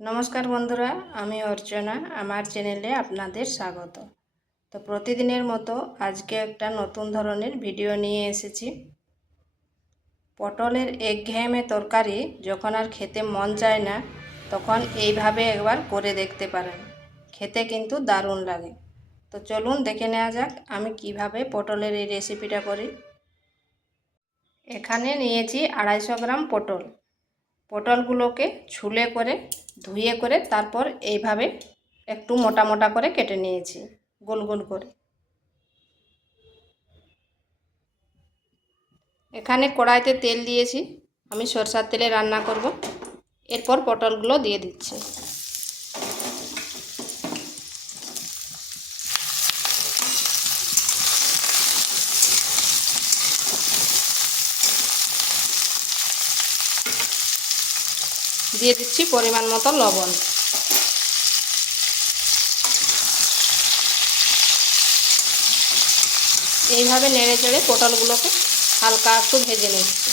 নমস্কার বন্ধুরা, আমি অর্চনা। আমার চ্যানেলে আপনাদের স্বাগত। তো প্রতিদিনের মতো আজকে একটা নতুন ধরনের ভিডিও নিয়ে এসেছি। পটলের একঘেয়েমি তরকারি যখন আর খেতে মন চায় না, তখন এইভাবে একবার করে দেখতে পারেন। খেতে কিন্তু দারুণ লাগে। তো চলুন দেখে নেওয়া যাক আমি কিভাবে পটলের এই রেসিপিটা করি। এখানে নিয়েছি 250 গ্রাম পটল। পটলগুলোকে ছুলে করে ধুয়ে করে তারপর এইভাবে একটু মোটা মোটা করে কেটে নিয়েছি, গোল গোল করে। এখানে কড়াইতে তেল দিয়েছি, আমি সরষের তেলে রান্না করব। এরপর পটলগুলো দিয়ে দিচ্ছি। দিয়ে দিচ্ছি পরিমাণ মতো লবণ। এইভাবে নেড়ে চেড়ে পটলগুলোকে হালকা একটু ভেজে নিচ্ছি।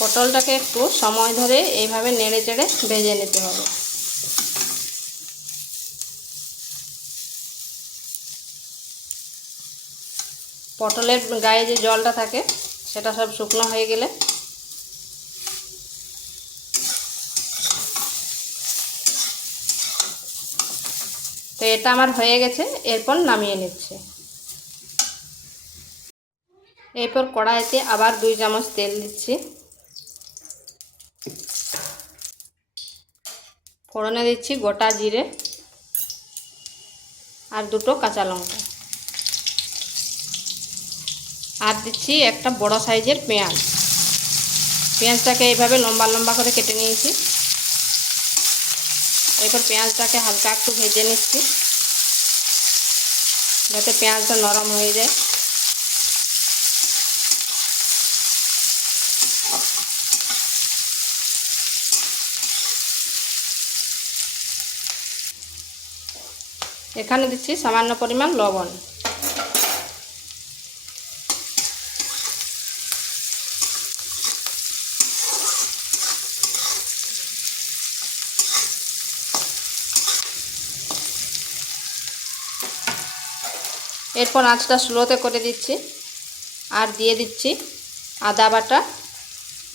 পটলটাকে একটু সময় ধরে এইভাবে নেড়ে চেড়ে ভেজে নিতে হবে। পটলের গায়ে যে জলটা থাকে সেটা সব শুকনো হয়ে গেলে তো এটা আমার হয়ে গেছে। এরপর নামিয়ে নিচ্ছে। এরপর কড়াইতে আবার 2 চামচ তেল দিচ্ছি। ফোড়নে দিচ্ছি গোটা জিরে আর 2টো কাঁচা লঙ্কা, আর দিচ্ছি একটা বড় সাইজের পেঁয়াজ। পেঁয়াজটাকে এইভাবে লম্বা লম্বা করে কেটে নিয়েছি। এরপর পেঁয়াজটাকে হালকা একটু ভেজে নিচ্ছি যাতে পেঁয়াজটা নরম হয়ে যায়। এখানে দিচ্ছি সামান্য পরিমাণ লবণ। এরপর আঁচটা স্লোতে করে দিচ্ছি আর দিয়ে দিচ্ছি আদা বাটা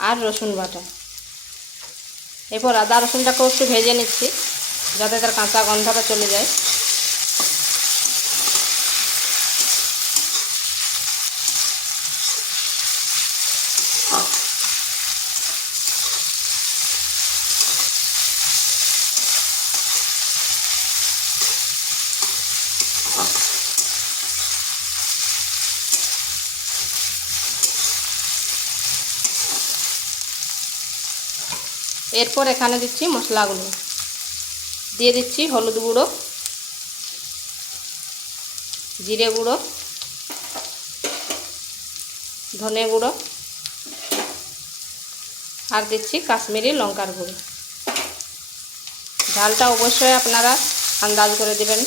আর রসুন বাটা। এরপর আদা রসুনটাকেও একটু ভেজে নিচ্ছি যাতে তার কাঁচা গন্ধটা চলে যায়। এরপর এখানে দিচ্ছি মশলাগুলো। দিয়ে দিচ্ছি হলুদ গুঁড়ো, জিরে গুঁড়ো, ধনে গুঁড়ো আর দিচ্ছি কাশ্মীরি লঙ্কার গুঁড়ো। ঝালটা অবশ্যই আপনারা আন্দাজ করে দেবেন,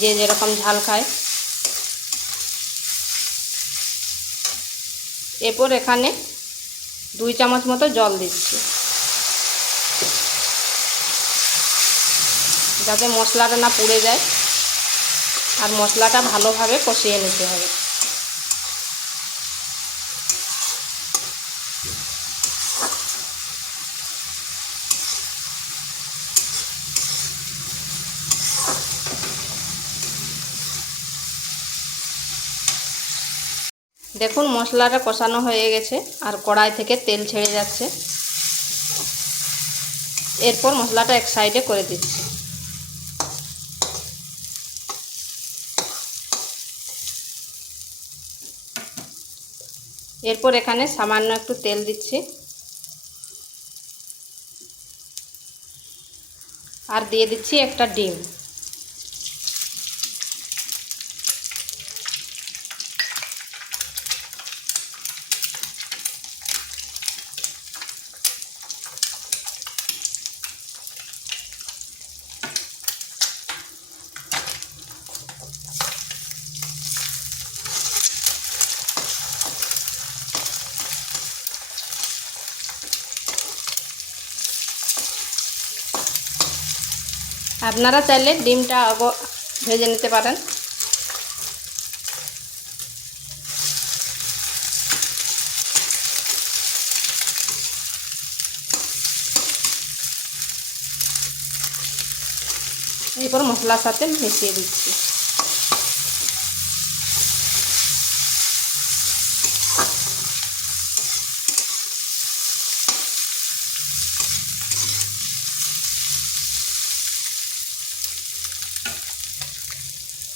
যে যেরকম ঝাল খায়। এরপর এখানে 2 চামচ মতো জল দিচ্ছি যাতে মশলাটা না পুড়ে যায়, আর মশলাটা ভালোভাবে কষিয়ে নিতে হবে। দেখুন মশলাটা কষানো হয়ে গেছে আর কড়াই থেকে তেল ছেড়ে যাচ্ছে। এরপর মশলাটা এক সাইডে করে দিচ্ছি। এরপর এখানে সামান্য একটু তেল দিচ্ছি আর দিয়ে দিচ্ছি একটা ডিম। আপনারা চাইলে ডিমটা ভেজে নিতে পারেন। এরপর মশলার সাথে মিশিয়ে দিচ্ছি।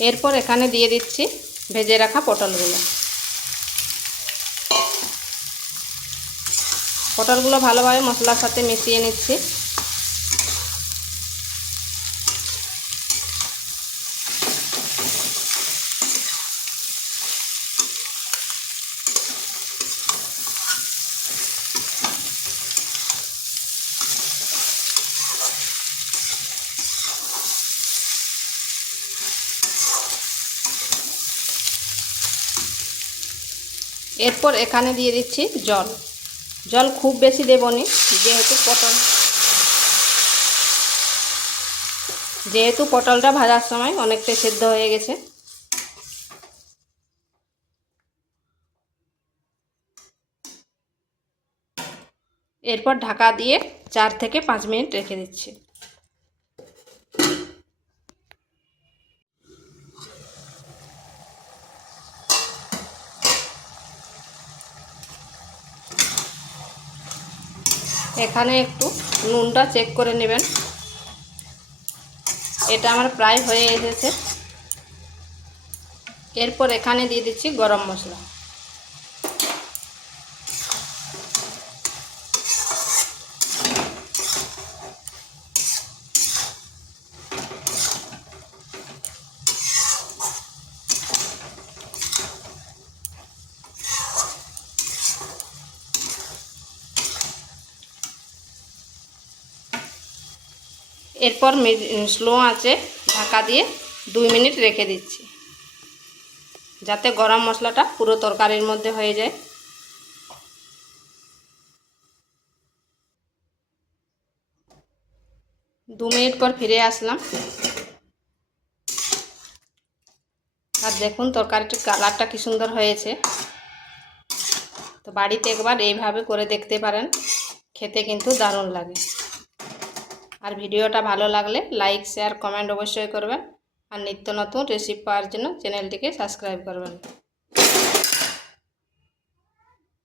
এরপর এখানে দিয়ে দিচ্ছি ভেজে রাখা পটলগুলো। পটলগুলো ভালোভাবে মশলার সাথে মিশিয়ে নিচ্ছি। এরপর এখানে দিয়ে দিচ্ছি জল। জল খুব বেশি দেবনি, যেহেতু পটলটা ভাজার সময় অনেকটা সেদ্ধ হয়ে গেছে। এরপর ঢাকা দিয়ে 4 থেকে 5 মিনিট রেখে দিচ্ছি। এখানে একটু নুনটা চেক করে নেবেন। এটা আমার প্রায় হয়ে এসেছে। এরপর এখানে দিয়ে দিচ্ছি গরম মশলা। এরপর স্লো আঁচে ঢাকা দিয়ে 2 মিনিট রেখে দিচ্ছি, যাতে গরম মশলাটা পুরো তরকারির মধ্যে হয়ে যায়। দু মিনিট পর ফিরে আসলাম। আর দেখুন তরকারিটির কালারটা কি সুন্দর হয়েছে। তো বাড়িতে একবার এইভাবে করে দেখতে পারেন, খেতে কিন্তু দারুণ লাগে। আর ভিডিওটা ভালো লাগলে লাইক, শেয়ার, কমেন্ট অবশ্যই করবেন। আর নিত্য নতুন রেসিপি পাওয়ার জন্য চ্যানেলটিকে সাবস্ক্রাইব করবেন।